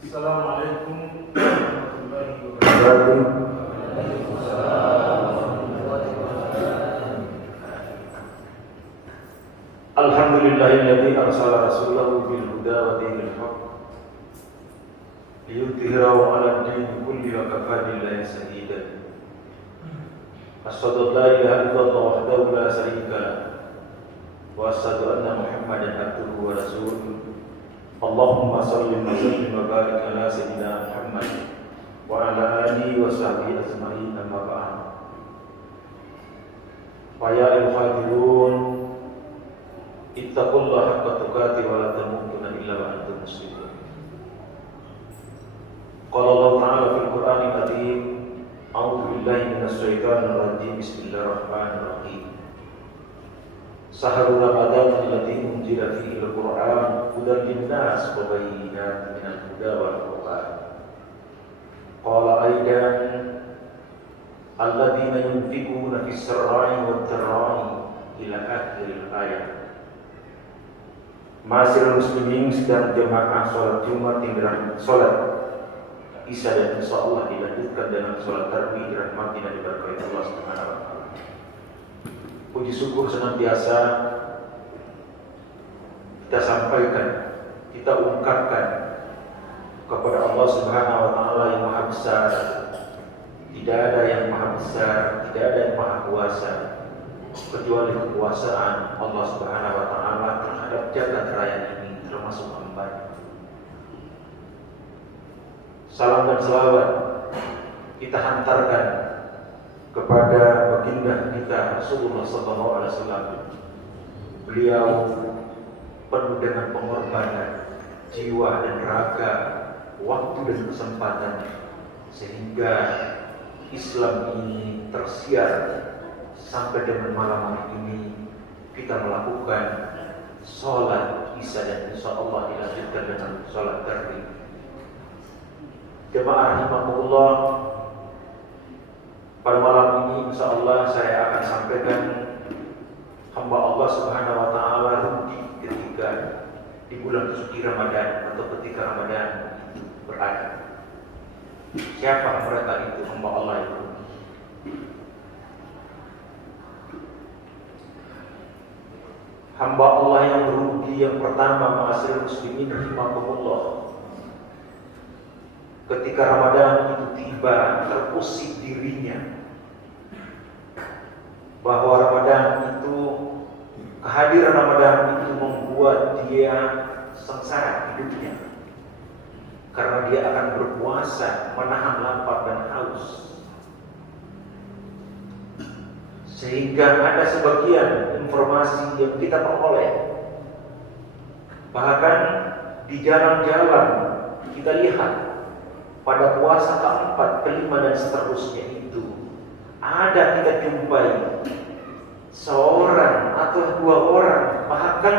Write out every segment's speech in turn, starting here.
Assalamualaikum warahmatullahi wabarakatuh. Alhamdulillahilladzi arsala rasulahu bil huda wa dinil haqq liyudhhirahu 'ala ad-dini kullihi wa kafaa billahi shahidan. Asyhadu an la ilaha illallah wahdahu la syarika lahu wa asyhadu anna Muhammadan abduhu wa rasuluh. Allahumma shalli wa sallim wa barik ala sayyidina Muhammad wa ala alihi wa sahbihi ajma'in, amma ba'd. Fa ya ayyuhal ittaqullaha haqqa tuqatih wa la tamutunna illa wa antum muslimun. Qala Allah ta'ala fil Qur'anil Karim, a'udzu billahi minasy syaithanir rajim. Bismillahirrahmanirrahim. Shahrul Ramadan alladzi unzila fihi al-Qur'an hudan lin-nas wa bayyinatin minal huda wal furqan. Qala aidan alladzina yunfiquna fis-sarra'i wad-dharra'i ila akhiril ayat. Ma'asyiral muslimin, sedang jemaah sholat Jumat yang sholat Isya dan insyaallah dilanjutkan dengan sholat tarawih dirahmati dan diberkahi Allah Subhanahu wa taala. Puji syukur senantiasa kita sampaikan, kita ungkapkan kepada Allah Subhanahu wa taala yang Maha Besar. Tidak ada yang Maha Besar, tidak ada yang Maha Kuasa kecuali kekuasaan Allah Subhanahu wa taala terhadap jagat raya ini, termasuk hamba. Salam dan selawat kita hantarkan kepada baginda kita Rasulullah sallallahu alaihi wasallam. Beliau penuh dengan pengorbanan jiwa dan raga, waktu dan kesempatan, sehingga Islam ini tersiar sampai dengan malam hari ini. Kita melakukan sholat Isya dan insyaallah dilanjutkan dengan sholat tarawih. Jemaah rahimakumullah, pada malam ini insyaallah saya akan sampaikan hamba Allah Subhanahu wa taala rugi ketika di bulan suci Ramadan atau ketika Ramadan berada. Siapa mereka itu hamba Allah itu? Hamba Allah yang merugi yang pertama, ma'asyiral muslimin rahimakumullah, ketika Ramadan itu tiba, terusik dirinya bahwa Ramadan itu, kehadiran Ramadan itu membuat dia sengsara hidupnya, karena dia akan berpuasa menahan lapar dan haus. Sehingga ada sebagian informasi yang kita peroleh, bahkan di jalan-jalan kita lihat pada puasa keempat, kelima dan seterusnya itu ada kita jumpai seorang atau dua orang, bahkan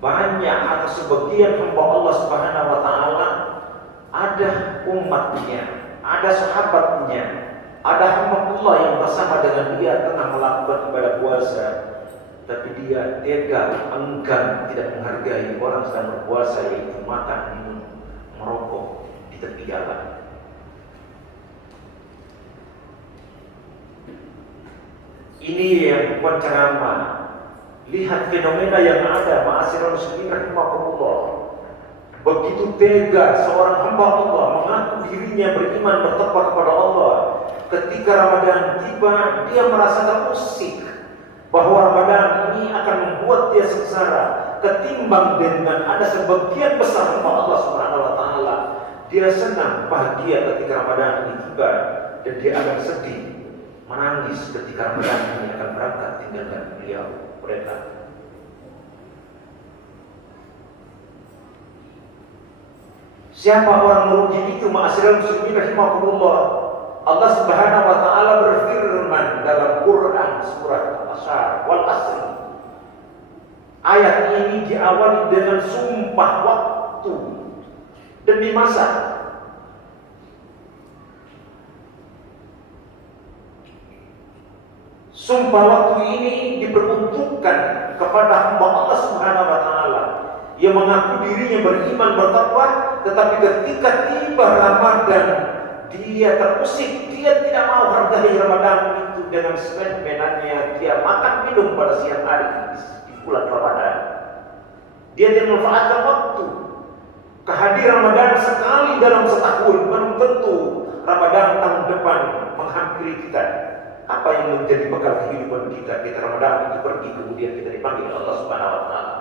banyak atau sebagian hamba Allah Subhanahu wa taala, ada umatnya, ada sahabatnya, ada hamba Allah yang bersama dengan dia tengah melakukan ibadah puasa, tapi dia tega, enggan, tidak menghargai orang sedang berpuasa, yaitu makan, minum, merokok di tepi jalan. Ini yang bukan ceramah. Lihat fenomena yang ada, ma'asyiral muslimin rahimakumullah. Begitu tega seorang hamba Allah mengaku dirinya beriman, bertakwa kepada Allah, ketika Ramadan tiba dia merasa terusik bahwa Ramadan ini akan membuat dia sengsara, ketimbang dengan ada sebagian besar hamba Allah Subhanahu wa taala. Dia senang, bahagia ketika Ramadan ini tiba, dan dia akan sedih, menangis ketika Ramadan ini akan berangkat tinggalkan beliau, mereka. Siapa orang merugi itu, ma'asyiral muslimin rahimakumullah? Allah Subhanahu wa taala berfirman dalam Quran surat Al-Asr, wal asri. Ayat ini diawali dengan sumpah waktu demi masa. Sumpah waktu ini diperuntukkan kepada hamba Allah Subhanahu wa taala yang mengaku dirinya beriman, bertakwa, tetapi ketika tiba Ramadan, dia terusik, dia tidak mau hargai Ramadan itu dengan semen-menannya. Dia makan minum pada siang hari di bulan Ramadan. Dia tidak memanfaatkan waktu. Kehadiran Ramadan sekali dalam setahun, belum tentu Ramadan tahun depan menghampiri kita. Apa yang menjadi bekal kehidupan kita? Kita Ramadan itu pergi, kemudian kita dipanggil oleh Allah Subhanahu wa Ta'ala.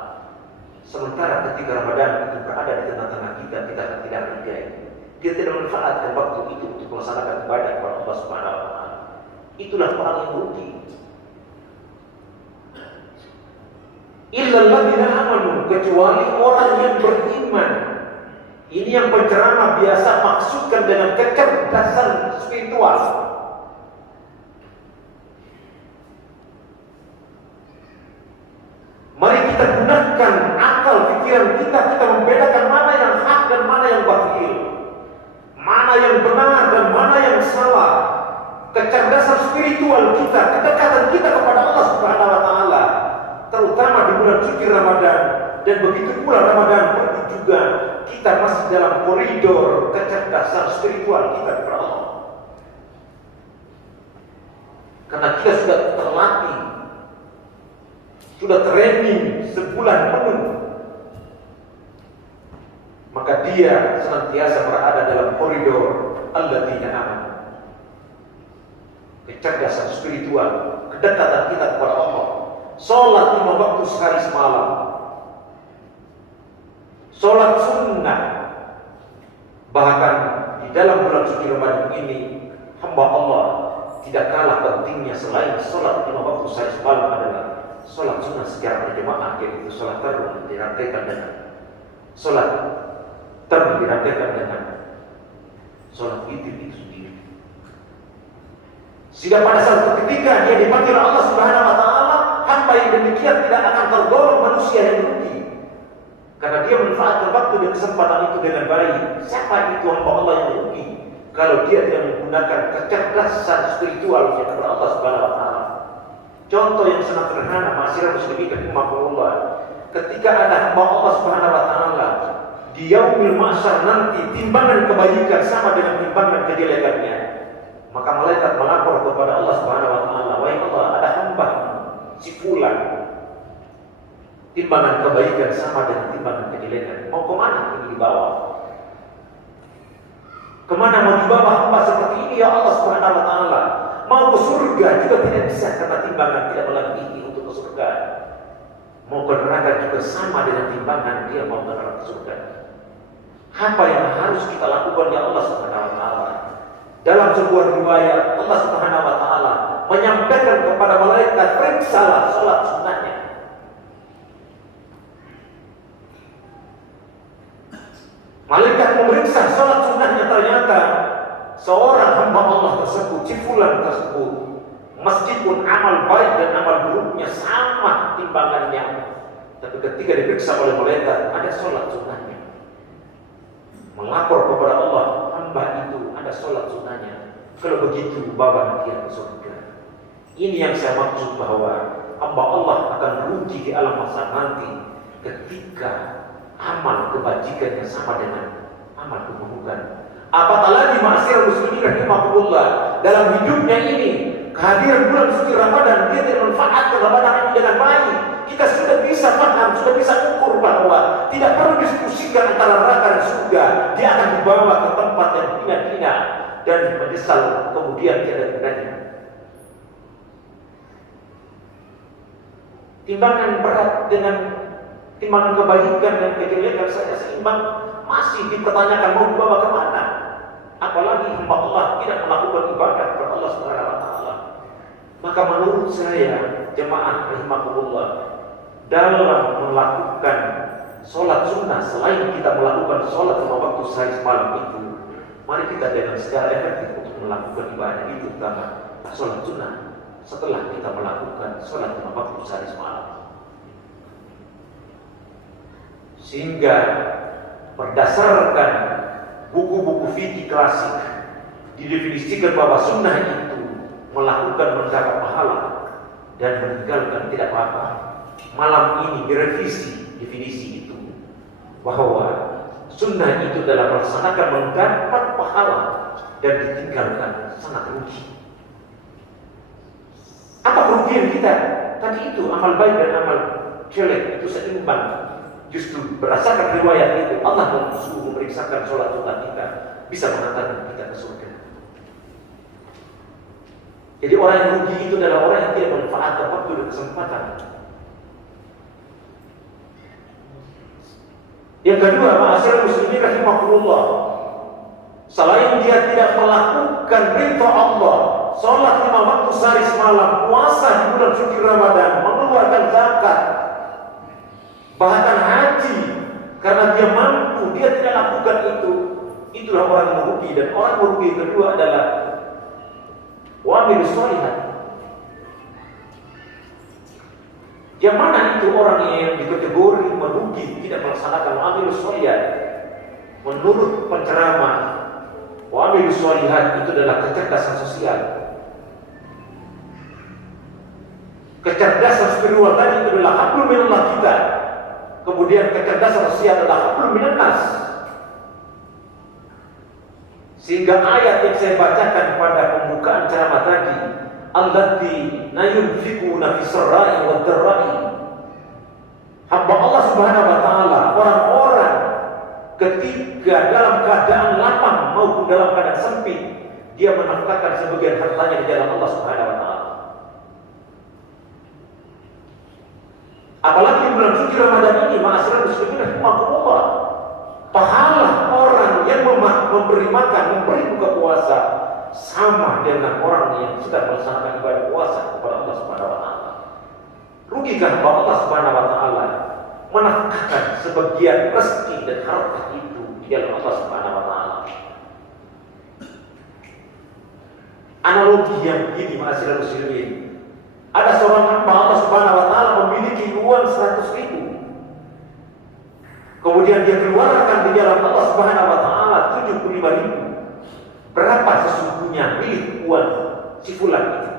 Sementara ketika Ramadan itu berada di tengah-tengah kita tidak hargai. Dia tidak memanfaatkan waktu itu untuk melaksanakan ibadah kepada Allah Subhanahu wa Ta'ala. Itulah orang yang rugi. Illal ladzina amanu, kecuali orang yang beriman. Ini yang penceramah biasa maksudkan dengan kecerdasan spiritual. Mari kita gunakan akal pikiran kita membedakan mana yang hak dan mana yang batil, mana yang benar dan mana yang salah. Kecerdasan spiritual kita, kedekatan kita kepada Allah Subhanahu wa Ta'ala, terutama di bulan suci Ramadan, dan begitu pula Ramadan pergi juga, kita masih dalam koridor kecerdasan spiritual kita kepada Allah. Karena kita sudah terlatih, sudah training sebulan penuh, maka dia senantiasa berada dalam koridor alladzina amanu. Kecerdasan spiritual, kedekatan kita kepada Allah. Sholat 5 waktu sehari semalam, sholat sunnah. Bahkan di dalam bulan suci Ramadan ini, hamba Allah tidak kalah pentingnya selain sholat 5 waktu sehari semalam adalah sholat sunnah secara berjamaah, yaitu sholat tarawih dirangkaikan dengan sholat tarawih dirangkaikan dengan sholat witir itu sendiri. Sehingga pada suatu ketika dia dipanggil Allah Subhanahu wa Ta'ala, hamba yang demikian tidak akan tergolong manusia yang rugi, karena dia memanfaatkan waktu dan kesempatan itu dengan baik. Siapa itu hamba Allah yang rugi? Kalau dia tidak menggunakan kecerdasan spiritualnya kepada Allah Subhanahu wa Ta'ala. Contoh yang sangat sederhana, masyarakat muslimin rahimakumullah. Ketika ada hamba Allah Subhanahu wa Ta'ala di yaumil mahsyar nanti, timbangan kebaikan sama dengan timbangan kejelekannya, maka malaikat melapor kepada Allah Subhanahu wa Ta'ala, wahai Allah, ada hamba si fulan, timbangan kebaikan sama dengan timbangan kejelekan. Mau kemana ini dibawa? Kemana mau dibawa hamba seperti ini ya Allah Subhanahu wa Ta'ala? Mau ke surga juga tidak bisa, karena timbangan tidak melebihi untuk ke surga. Mau ke neraka juga sama dengan timbangan dia mau ke neraka surga. Apa yang harus kita lakukan ya Allah Subhanahu wa Ta'ala? Dalam sebuah riwayat, Allah Subhanahu wa Ta'ala menyampaikan kepada malaikat, periksalah sholat sunnahnya. Malaikat memeriksa sholat sunnahnya, ternyata seorang hamba Allah tersebut, si fulan tersebut, meskipun amal baik dan amal buruknya sama timbangannya, tapi ketika diperiksa oleh malaikat, ada sholat sunnahnya. Melapor kepada Allah, hamba itu ada sholat sunnahnya. Kalau begitu, bawa dia ke surga. Ini yang saya maksud, bahwa hamba Allah akan rugi di alam masa nanti ketika amal kebajikannya sama dengan amal keburukan. Apatah lagi ma'asyiral muslimin rahimakumullah, dalam hidupnya ini, kehadiran bulan suci Ramadan, dia tidak memanfaatkan Ramadan ini dengan baik. Kita sudah bisa paham, sudah bisa ukur bahwa tidak perlu diskusikan antara neraka dan surga. Dia akan dibawa ke tempat yang hina-hina dan menyesal kemudian tiada gunanya. Timbangan berat dengan timbangan kebaikan dan kejelekan saja seimbang, masih dipertanyakan mau dibawa kemana? Apalagi hamba Allah tidak melakukan ibadah kepada Allah Subhanahu wa Ta'ala. Maka menurut saya, jemaah rahimakumullah, dalam melakukan sholat sunnah, selain kita melakukan sholat 5 waktu sehari semalam itu, mari kita dengan secara efektif untuk melakukan ibadah itu, terutama sholat sunnah, setelah kita melakukan sholat 5 waktu sehari semalam. Sehingga berdasarkan buku-buku fikih klasik didefinisikan bahwa sunnah itu melakukan mendapat pahala dan meninggalkan tidak apa-apa. Malam ini direvisi definisi itu, bahwa sunnah itu adalah melaksanakan mendapat pahala dan ditinggalkan sangat rugi. Apa kerugian kita? Tadi itu amal baik dan amal jelek itu seimbang. Justru berdasarkan riwayat itu Allah memeriksakan sholat kita bisa mengantarkan kita ke surga. Jadi orang yang rugi itu adalah orang yang tidak memanfaatkan waktu dan kesempatan. Yang kedua, ma'asyiral muslimin rahimakumullah, selain dia tidak melakukan ridha Allah, sholat 5 waktu sehari semalam, puasa di bulan suci Ramadan, mengeluarkan zakat, bahkan haji, karena dia mampu, dia tidak lakukan itu. Itulah orang yang merugi. Dan orang merugi yang kedua adalah wa'amilus shalihat. Yang mana itu orang yang dikategori merugi, tidak melaksanakan wa'amilus shalihat? Menurut penceramah, wa'amilus shalihat itu adalah kecerdasan sosial. Kecerdasan spiritual tadi itu adalah hablum minallah kita. Kemudian kecerdasan sosial adalah hablum minan nas. Sehingga ayat yang saya bacakan pada pembukaan ceramah tadi, allati yunfiquna fis-sarra'i wad-dharra'i, hamba Allah Subhanahu wa taala, orang-orang ketika dalam keadaan lapang maupun dalam keadaan sempit, dia menafkahkan sebagian hartanya di jalan Allah Subhanahu wa taala. Apalagi bulan suci Ramadan ini, ma'asyiral muslimin rahimakumullah, pahala orang yang memberi makan, memberi buka puasa sama dengan orang yang sedang melaksanakan ibadah puasa kepada Allah Subhanahu wa taala. Rugikah bahwa Allah Subhanahu wa taala menafkahkan sebagian rezeki dan harta itu di jalan Allah Subhanahu wa taala? Analogi yang begini, ma'asyiral muslimin, ada seorang hamba Allah Subhanahu wa taala memiliki uang 100.000. Kemudian dia keluarkan di jalan Allah Subhanahu wa taala 75.000. Berapa sesungguhnya milik uang si fulan itu?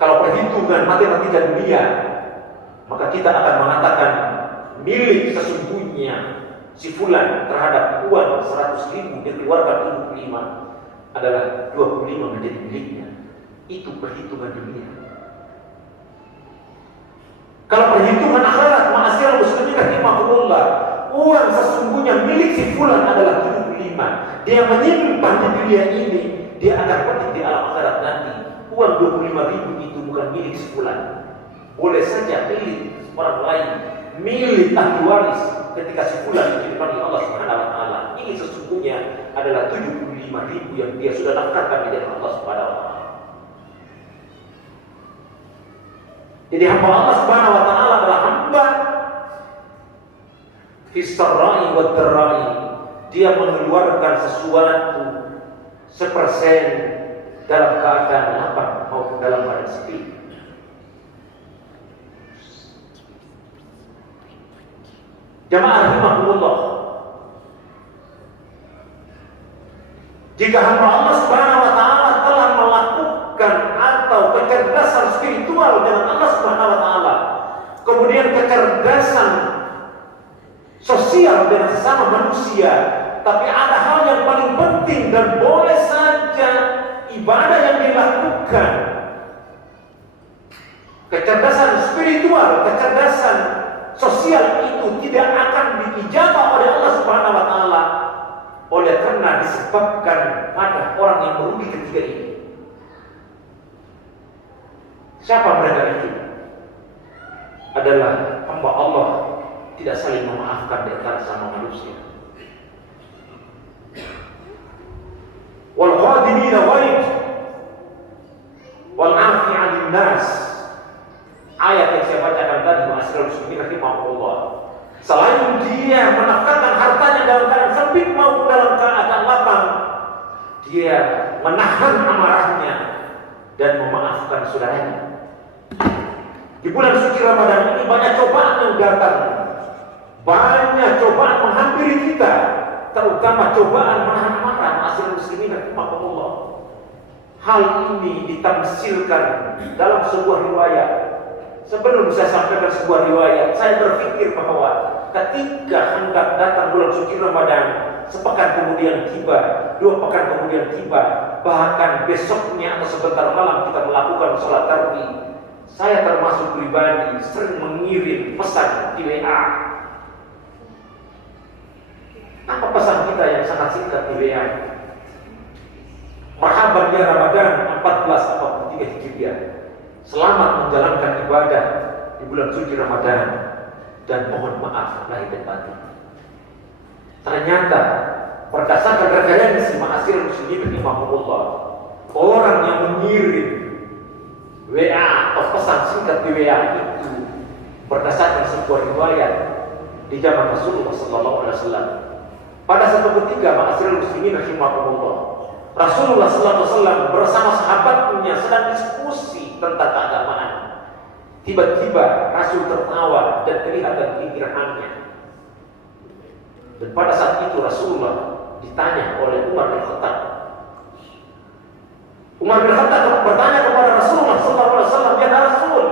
Kalau perhitungan matematika dunia, maka kita akan mengatakan milik sesungguhnya si fulan terhadap uang 100.000 dikeluarkan 75 adalah 25 menjadi miliknya. Itu perhitungan dunia. Kalau perhitungan akhirat, ma'asyiral muslimin rahimakumullah, uang sesungguhnya milik si fulan adalah 75. Dia menyimpan di dunia ini, dia akan petik di alam akhirat nanti. Uang 25.000 itu bukan milik si fulan. Boleh saja milik orang lain, milik ahli waris ketika si fulan itu dipanggil Allah Subhanahu wa taala. Ini sesungguhnya adalah 75.000 yang dia sudah daftarkan di jalan Allah Subhanahu wa taala. Jadi hamba Allah Subhanahu wa taala adalah hamba fis-sarra'i wad-dharra'i. Dia mengeluarkan sesuatu 1% dalam keadaan lapang maupun dalam keadaan sepi. Jamaah rahimakumullah, jika hamba Allah Subhanahu wa taala telah melakukan atau kecerdasan spiritual dengan Allah Subhanahu wa taala, kemudian kecerdasan sosial dengan sesama manusia, tapi ada hal yang paling penting dan boleh saja ibadah yang dilakukan, kecerdasan spiritual, kecerdasan sosial itu tidak akan diijabah oleh Allah Subhanahu wa taala oleh karena disebabkan pada orang yang merugi ketiga ini. Siapa mereka itu? Adalah hamba Allah tidak saling memaafkan di antara sama manusia. Wal qadimina ghaib wal 'afi'an lin-nas. Ayat yang saya bacakan tadi, ma'asyiral muslimin rahimahullah, selain dia menafkahkan hartanya dalam keadaan sempit maupun dalam keadaan lapang, dia menahan amarahnya dan memaafkan saudaranya. Di bulan suci Ramadan ini banyak cobaan yang datang, banyak cobaan menghampiri kita, terutama cobaan menahan amarah. Ma'asyiral muslimin rahimahullah, hal ini ditamsilkan dalam sebuah riwayat Sebelum saya sampaikan sebuah riwayat, saya berpikir bahwa ketika hendak datang bulan suci Ramadan, sepekan kemudian tiba, 2 pekan kemudian tiba, bahkan besoknya atau sebentar malam kita melakukan sholat tarawih. Saya termasuk pribadi sering mengirim pesan di WA. Apa pesan kita yang sangat singkat di WA? Marhaban ya Ramadan 1443 Hijriah. Selamat menjalankan ibadah di bulan suci Ramadan dan mohon maaf lahir dan batin. Ternyata berdasarkan referensi Ma'asyiral Muslimin rahimahumullah, orang yang mengirim WA atau pesan singkat di WA itu berdasarkan sebuah riwayat di zaman Rasulullah SAW. Pada satu ketika Ma'asyiral Muslimin rahimahumullah, Rasulullah SAW bersama sahabatnya sedang diskusi tentang keagamaan. Tiba-tiba Rasul tertawa dan kelihatan pikirannya. Dan pada saat itu Rasulullah ditanya oleh Umar bin Khattab. Umar bin Khattab bertanya kepada Rasulullah SAW, "Ya Rasul,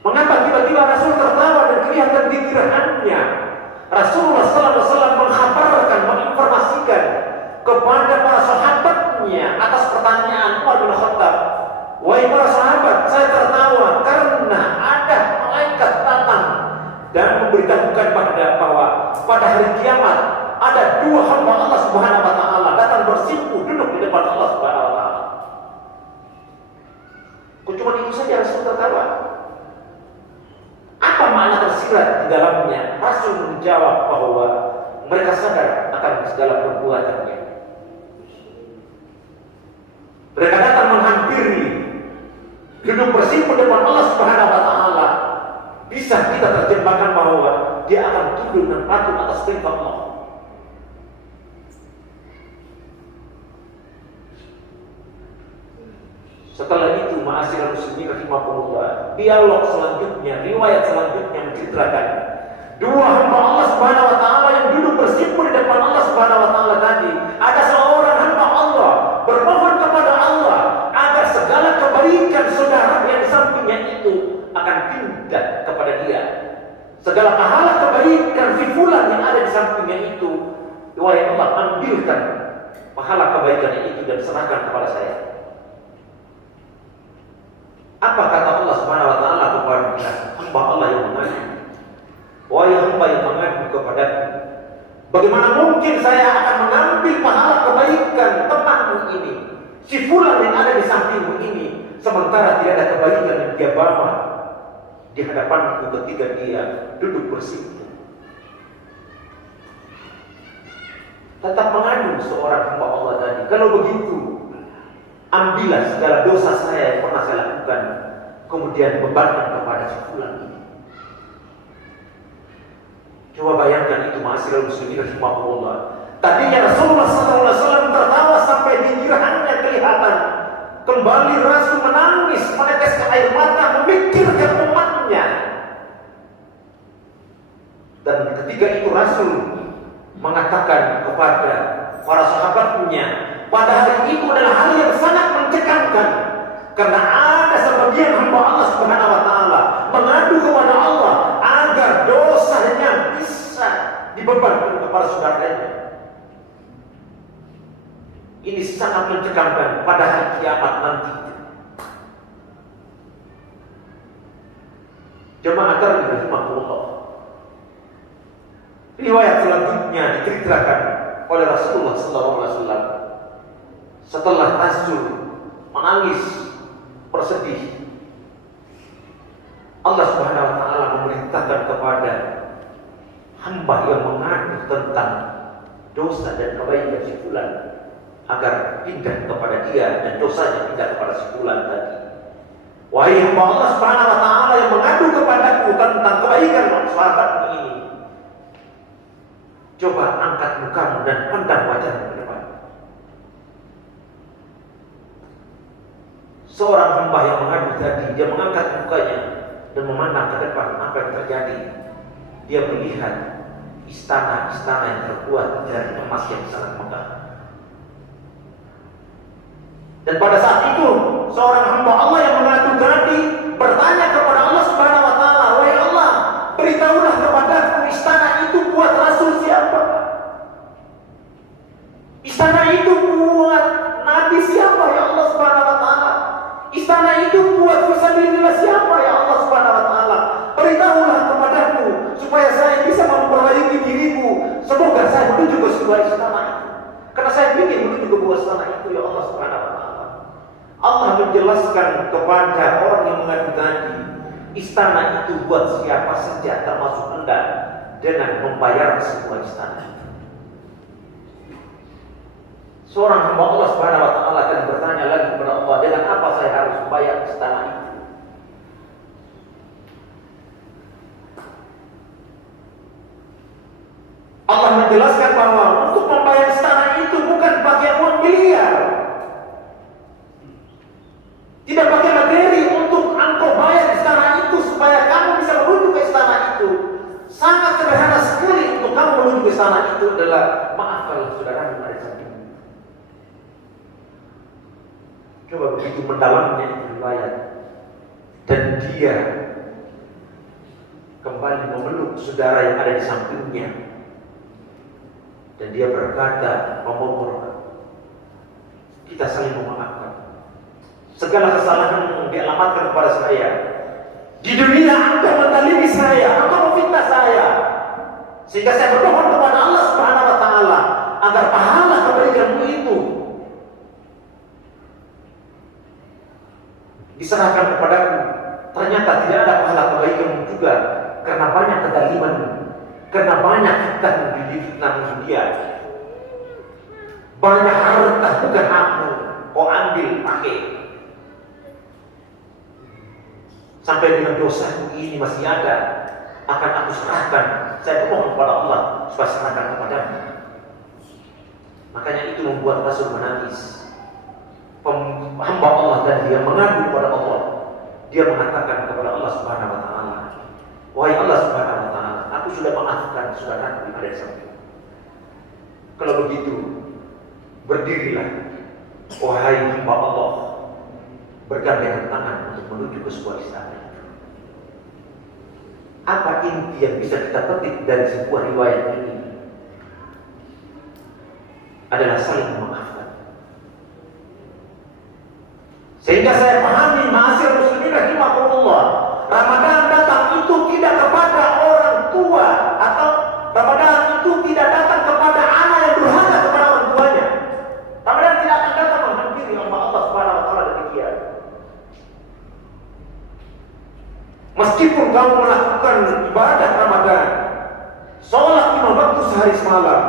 mengapa tiba-tiba Rasul tertawa dan kelihatan pikirannya?" Rasulullah SAW mengkhabarkan, menginformasikan kepada para sahabatnya atas pertanyaan Umar bin Khattab. "Wahai para sahabat, saya tertawa karena ada malaikat datang dan memberitahukan bahwa pada hari kiamat ada 2 hamba Allah Subhanahu wa taala datang bersimpuh duduk di depan Allah Subhanahu wa taala." Kok cuma itu saja Rasul tertawa? Apa makna tersirat di dalamnya? Rasul menjawab bahwa mereka sadar akan segala perbuatannya. Mereka datang menghampiri, duduk bersimpuh depan Allah Subhanahu wa taala. Bisa kita terjemahkan bahwa dia akan tunduk dan patuh atas perintah Allah. Setelah itu Ma'asyiral Muslimin rahimahumullah, dialog selanjutnya, riwayat selanjutnya menceritakan 2 hamba Allah Subhanahu wa taala yang duduk bersimpuh di depan Allah Subhanahu wa taala tadi. Ada seorang hamba Allah bermohon kepada Allah agar segala kebaikan saudara yang di sampingnya itu akan pindah kepada dia. Segala pahala kebaikan si fulan yang ada di sampingnya itu, wahai Allah, ambilkan pahala kebaikan itu dan serahkan kepada saya. Apa kata Allah Subhanahu wa taala kepada hamba Allah yang mengadu? Wahai hamba yang mengadu kepadaku, bagaimana mungkin saya akan mengambil pahala kebaikan temanmu ini, si fulan yang ada di sampingmu ini, sementara tidak ada kebaikan yang dia bawa di hadapanku ketika dia duduk bersimpuh. Tetap mengadu seorang hamba Allah tadi. Kalau begitu, ambillah segala dosa saya yang pernah saya lakukan, kemudian bebankan kepada si fulan ini. Coba bayangkan itu Ma'asyiral Muslimin rahimahullah. Tadinya Rasulullah SAW tertawa sampai pikirannya kelihatan. Kembali Rasul menangis, meneteskan air mata, memikirkan umatnya. Dan ketika itu Rasul mengatakan kepada para sahabatnya, pada hari itu adalah hari yang sangat mencengangkan, karena ada sebagian hamba Allah Subhanahu wa taala mengadu kepada Allah agar dosanya bisa dibebankan kepada saudaranya. Ini sangat mencengangkan pada hari kiamat nanti. Jemaah rahimahullah. Riwayat selanjutnya diceritakan oleh Rasulullah SAW. Setelah Rasul menangis, bersedih, Allah Subhanahu wa taala memerintahkan kepada hamba yang mengadu tentang dosa dan kebaikan si fulan agar pindah kepada dia dan dosanya pindah kepada si fulan tadi. Wahai hamba Allah Subhanahu wa taala yang mengadu kepadaku tentang kebaikan sahabatmu ini, coba angkat mukamu dan pandang wajahmu ke depan. Seorang hamba yang mengadu tadi, dia mengangkat mukanya dan memandang ke depan. Apa yang terjadi? Dia melihat istana-istana yang terbuat dari emas yang sangat megah. Dan pada saat itu seorang hamba Allah yang mengaku tadi bertanya kepada Allah Subhanahu wa taala, "Wahai Allah, beritahulah kepadaku istana itu buat Rasul siapa? Istana itu buat Nabi siapa ya Allah Subhanahu wa taala? Istana itu buat fisabilillah siapa ya Allah Subhanahu wa taala? Beritahulah kepadaku supaya saya bisa memperbaiki diriku. Semoga saya menuju ke sebuah istana itu. Karena saya ingin menuju ke sebuah istana itu ya Allah Subhanahu wa taala." Allah menjelaskan kepada orang yang mengaku tadi, istana itu buat siapa saja termasuk Anda dengan membayar sebuah istana. Seorang hamba Allah Subhanahu wa taala akan bertanya lagi kepada Allah, dengan apa saya harus membayar istana itu? Allah menjelaskan bahwa untuk membayar istana itu bukan pakai uang miliar. Tidak pakai materi untuk engkau bayar istana itu supaya kamu bisa menuju ke istana itu. Sangat sederhana sekali untuk kamu menuju ke istana itu adalah maaf kalau saudara ada samping. Coba begitu mendalamnya itu riwayat. Dan dia kembali memeluk saudara yang ada di sampingnya. Dan dia berkata, memohon, kita saling memaafkan. Segala kesalahan yang dialamatkan kepada saya, di dunia engkau menzalimi saya, engkau memfitnah saya, sehingga saya berdoa kepada Allah Subhanahu wa taala agar pahala kebaikanmu itu diserahkan kepadaku. Ternyata tidak ada pahala kebaikanmu juga, karena banyak kezaliman, karena banyak fitnah yang difitnah dia. Banyak harta bukan hakmu, kau ambil pakai. Sampai dengan dosaku ini masih ada, akan aku serahkan. Saya berdoa kepada Allah supaya serahkan kepadamu. Makanya itu membuat Rasul menangis. Hamba Allah dan dia mengadu kepada Allah. Dia mengatakan kepada Allah Subhanahu wa taala, "Wahai Allah Subhanahu wa taala, aku sudah maafkan saudaraku yang ada di samping. Kalau begitu, berdirilah, wahai hamba Allah, bergandengan tangan untuk menuju ke sebuah istana." Apa inti yang bisa kita petik dari sebuah riwayat ini? Adalah saling memaafkan. Sehingga saya pahami, ma'asyiral muslimin rahimakumullah, Ramadan datang itu tidak kepada orang tua, atau Ramadan itu tidak datang kepada anak yang durhaka kepada orang tuanya. Ramadan tidak akan datang menghampiri Allah Subhanahu wa taala demikian. Meskipun kamu melakukan ibadah Ramadan, sholat 5 waktu sehari semalam,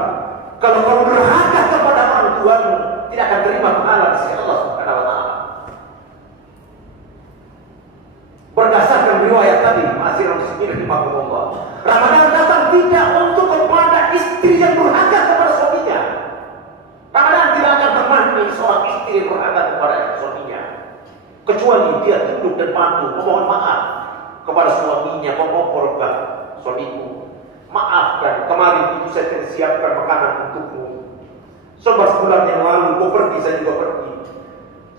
kalau kamu durhaka kepada orang tuamu, tidak akan terima pahala di sisi Allah Subhanahu wa taala. Berdasarkan riwayat tadi, ma'asyiral muslimin rahimakumullah, Ramadan datang tidak untuk kepada istri yang durhaka kepada suaminya. Ramadan tidak akan temani seorang istri yang durhaka kepada suaminya, kecuali dia tunduk dan patuh memohon maaf kepada suaminya. "Bapak, suamiku, maafkan, kemarin itu saya tidak siapkan makanan untukmu. Sebulan yang lalu kau pergi, saya juga pergi.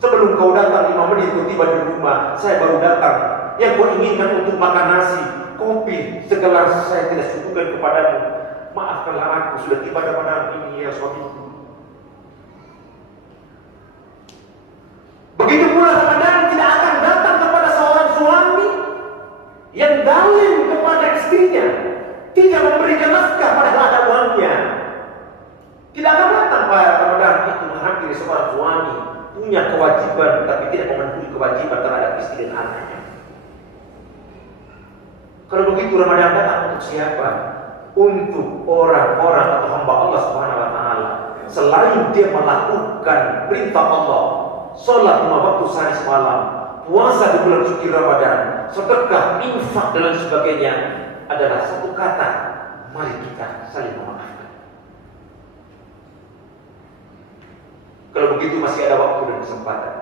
Sebelum kau datang 5 menit kau tiba di rumah, saya baru datang. Yang kau inginkan untuk makan nasi, kopi, segelas saya tidak suguhkan kepadamu. Maafkanlah aku, sudah tiba di mana ini ya suamiku." Begitu pula Ramadan tidak akan datang kepada seorang suami yang zalim kepada istrinya, tidak memberikan nafkah pada ladang uangnya. Tidak akan datang pada Ramadan itu menghampiri seorang suami punya kewajiban tapi tidak memenuhi kewajiban terhadap istri dan anaknya. Kalau begitu Ramadan datang untuk siapa? Untuk orang-orang atau hamba Allah Subhanahu wa taala. Selain dia melakukan perintah Allah, sholat 5 waktu sehari semalam, puasa di bulan suci Ramadan, sedekah, infak dan lain sebagainya, adalah satu kata, mari kita saling memaafkan. Kalau begitu masih ada waktu dan kesempatan.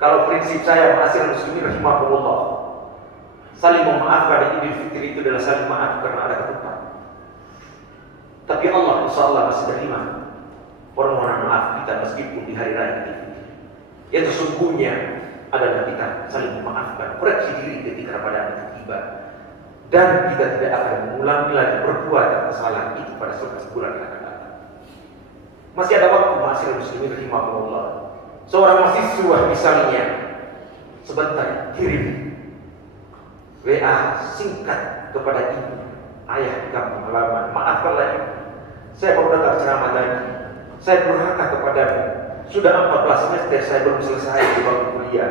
Kalau prinsip saya, ma'asyiral muslimin rahimakumullah, saling memaafkan Idul Fitri itu adalah saling maaf karena ada ketupat. Tapi Allah insya Allah masih terima. permohonan maaf kita meskipun di hari raya Idul Fitri. Yang sesungguhnya adalah kita saling memaafkan, koreksi diri ketika Ramadan itu tiba, dan kita tidak akan mengulangi lagi perbuatan kesalahan itu pada sebulan yang akan datang. Masih ada waktu, ma'asyiral muslimin rahimahumullah. Seorang mahasiswa misalnya sebentar kirim WA singkat kepada ibu, ayah di kampung halaman, maafkanlah ibu, saya baru dengar ceramah tadi, saya durhaka kepadamu. Sudah 14 semester saya belum selesai di bangku kuliah.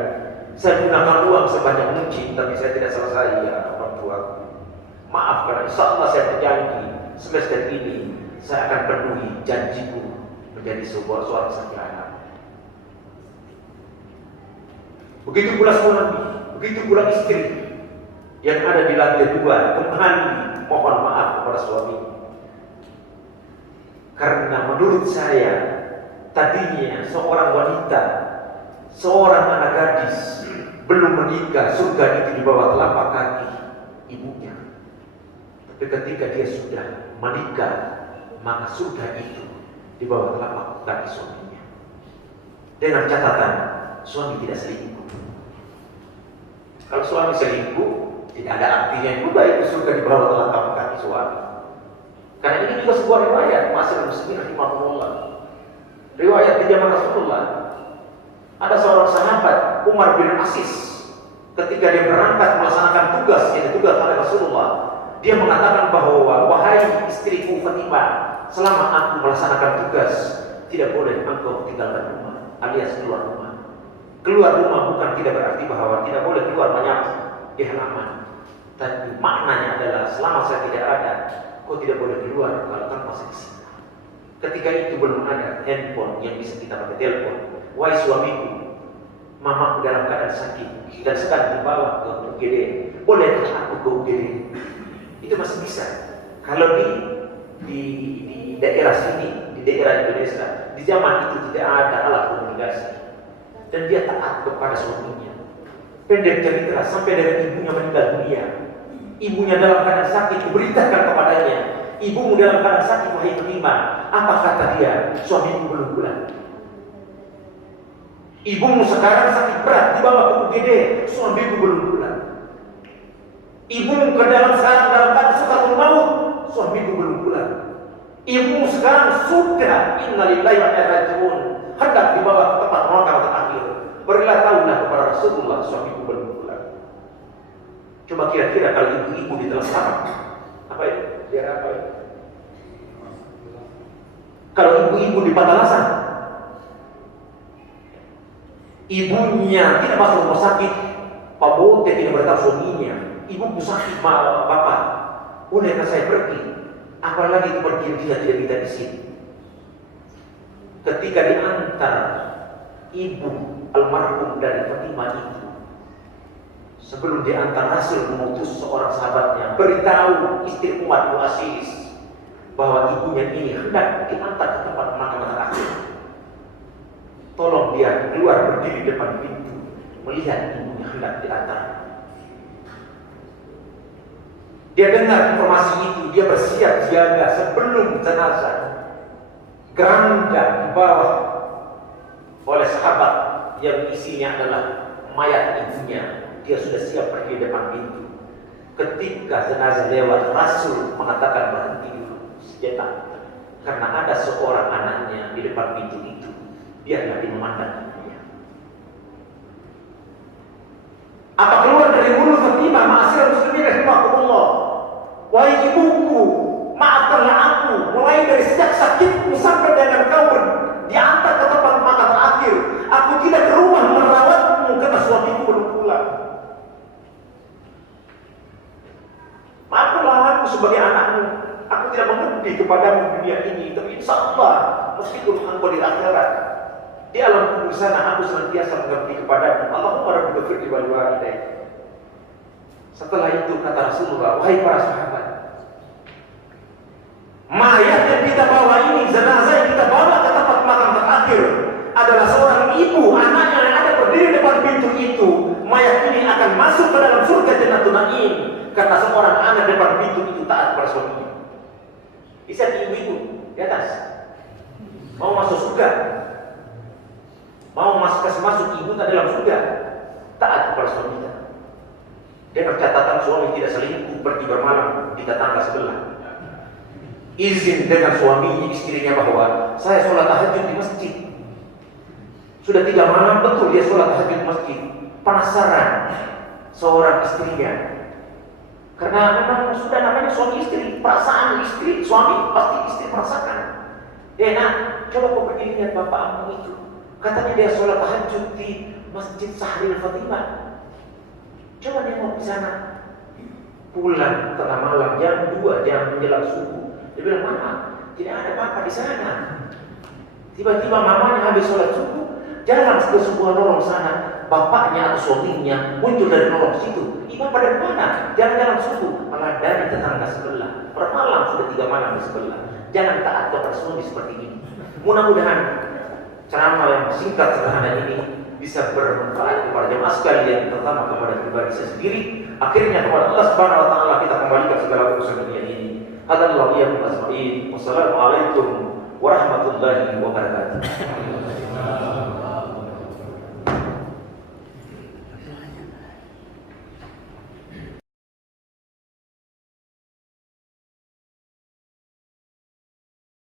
Saya gunakan uang sebanyak mungkin, tapi saya tidak selesai ya orang tua. Maafkan, insya Allah saya berjanji semester ini saya akan penuhi janjiku menjadi sebuah suami sarjana. Begitu pula suami, begitu pula istri yang ada di lantai 2 kembali mohon maaf kepada suami. Karena menurut saya tadinya seorang wanita, seorang anak gadis belum menikah, surga itu di bawah telapak kaki ibunya. Tapi ketika dia sudah menikah, maka surga itu di bawah telapak kaki suaminya. Dengan catatan suami tidak selingkuh. Kalau suami selingkuh, tidak ada artinya juga itu surga di bawah telapak kaki suami. Karena ini juga sebuah riwayat, ma'asyiral muslimin rahimahumullah. Riwayat di zaman Rasulullah. Ada seorang sahabat Umar bin Aziz, ketika dia berangkat melaksanakan tugas yang ditugas oleh Rasulullah, dia mengatakan bahwa wahai istriku Fatimah, selama aku melaksanakan tugas, tidak boleh engkau tinggalkan rumah, alias keluar rumah. Keluar rumah bukan tidak berarti bahwa tidak boleh keluar banyak di halaman, tapi maknanya adalah selama saya tidak ada, kau tidak boleh keluar kalau tanpa saksi. Ketika itu belum ada handphone yang bisa kita pakai telepon. Wahai suamiku, mamaku dalam keadaan sakit dan sedang dibawa ke UGD. Boleh aku ke UGD? Itu masih bisa. Kalau di daerah sini, di daerah Indonesia, di zaman itu tidak ada alat komunikasi, dan dia taat kepada suaminya. Pendek cerita sampai dengan ibunya meninggal dunia. Ibunya dalam keadaan sakit diberitakan kepadanya, ibumu dalam keadaan sakit wahai Fatimah. Apa kata dia? Suamiku belum pulang. Ibumu sekarang sakit berat dibawa ke UGD, suamiku belum pulang. Ibumu ke dalam sekarang dalam keadaan sakaratul maut, suamiku belum pulang. Ibumu sekarang sudah innalillahi wa inna ilaihi raji'un, hendak dibawa ke tempat pemakaman terakhir. Berilah tahulah kepada Rasulullah, suamiku belum pulang. Coba kira-kira kalau ibu-ibu di dalam sarang, apa itu? Dia apa itu? Kalau ibu-ibu di Patalasan, ibunya tidak masuk rumah sakit, Pak Bote tidak bertahu suaminya, ibuku sakit bapak, bolehkah saya pergi? Apalagi pergi dia tidak bisa di sini. Ketika diantar ibu almarhum dari Fatimah itu, sebelum diantar Rasul mengutus seorang sahabatnya beritahu istri Umar bin Aziz bahwa ibunya ini hendak diantar ke tempat pemakaman terakhir. Tolong dia keluar berdiri depan pintu melihat ibunya hendak diantar. Dia dengar informasi itu, dia bersiap siaga sebelum jenazah geranda dibawa oleh sahabat yang isinya adalah mayat ibunya. Dia sudah siap pergi depan pintu. Ketika jenazah lewat, Rasul mengatakan berhenti dulu sejenak, karena ada seorang anaknya di depan pintu itu. Biarlah dia memandang ibunya. Apa keluar dari mulut Fatimah, ma'asyiral muslimin rahimahumullah, wahai ibuku, maafkanlah aku, mulai dari sejak sakitku sampai dengan kau diantar ke tempat makan terakhir. Aku tidak ke rumah merawatmu karena suamiku belum pulang. Maafkanlah aku sebagai anakmu. Aku tidak mengabdi kepadamu dunia ini, tapi insya Allah meskipun engkau di akhirat, di alam kubur sana aku senantiasa mengabdi kepadamu. Allahumma rabbi ghfirli wa li walidayya. Setelah itu kata Rasulullah, wahai para sahabat, mayat yang kita bawa ini, jenazah yang kita bawa ke tempat makam terakhir adalah seorang ibu, anaknya yang ada berdiri depan pintu itu. Mayat ini akan masuk ke dalam surga Jannatul Na'im karena seorang anak depan pintu itu taat pada suaminya. Bisa di ibu-ibu di atas. Mau masuk surga, mau kasih masuk ibu tak dalam surga, taat kepada suaminya. Dengan catatan suami tidak selingkuh pergi bermalam di tetangga sebelah. Izin dengan suaminya, istrinya bahwa saya sholat tahajud di masjid. Sudah 3 malam betul dia sholat tahajud di masjid. Penasaran seorang istrinya. Karena memang sudah namanya suami istri, perasaan istri, suami pasti istri merasakan. Nak, coba kau pergi lihat bapakmu itu. Katanya dia sholat tahajud di Masjid Sahril Fatimah. Coba nengok di sana. Pulang tengah malam jam 2 jam menjelang subuh. Dia bilang, "Mama, tidak ada apa-apa di sana." Tiba-tiba mamanya habis sholat subuh, jalan ke sebuah lorong sana. Bapaknya atau suaminya muncul dari lorong situ. "Ibu pada mana?" "Jalan-jalan subuh." "Malah dari tetangga sebelah. Bermalam sudah 3 malam di sebelah." Jangan taat kepada suami seperti ini. Mudah-mudahan ceramah yang singkat sederhana ini bisa bermanfaat kepada jemaah sekalian, terutama kepada pribadi saya sendiri. Akhirnya kepada Allah Subhanahu wa taala kita kembalikan segala urusan dunia ini. Hadallahu iyyakum ajma'in. Wassalamualaikum warahmatullahi wabarakatuh.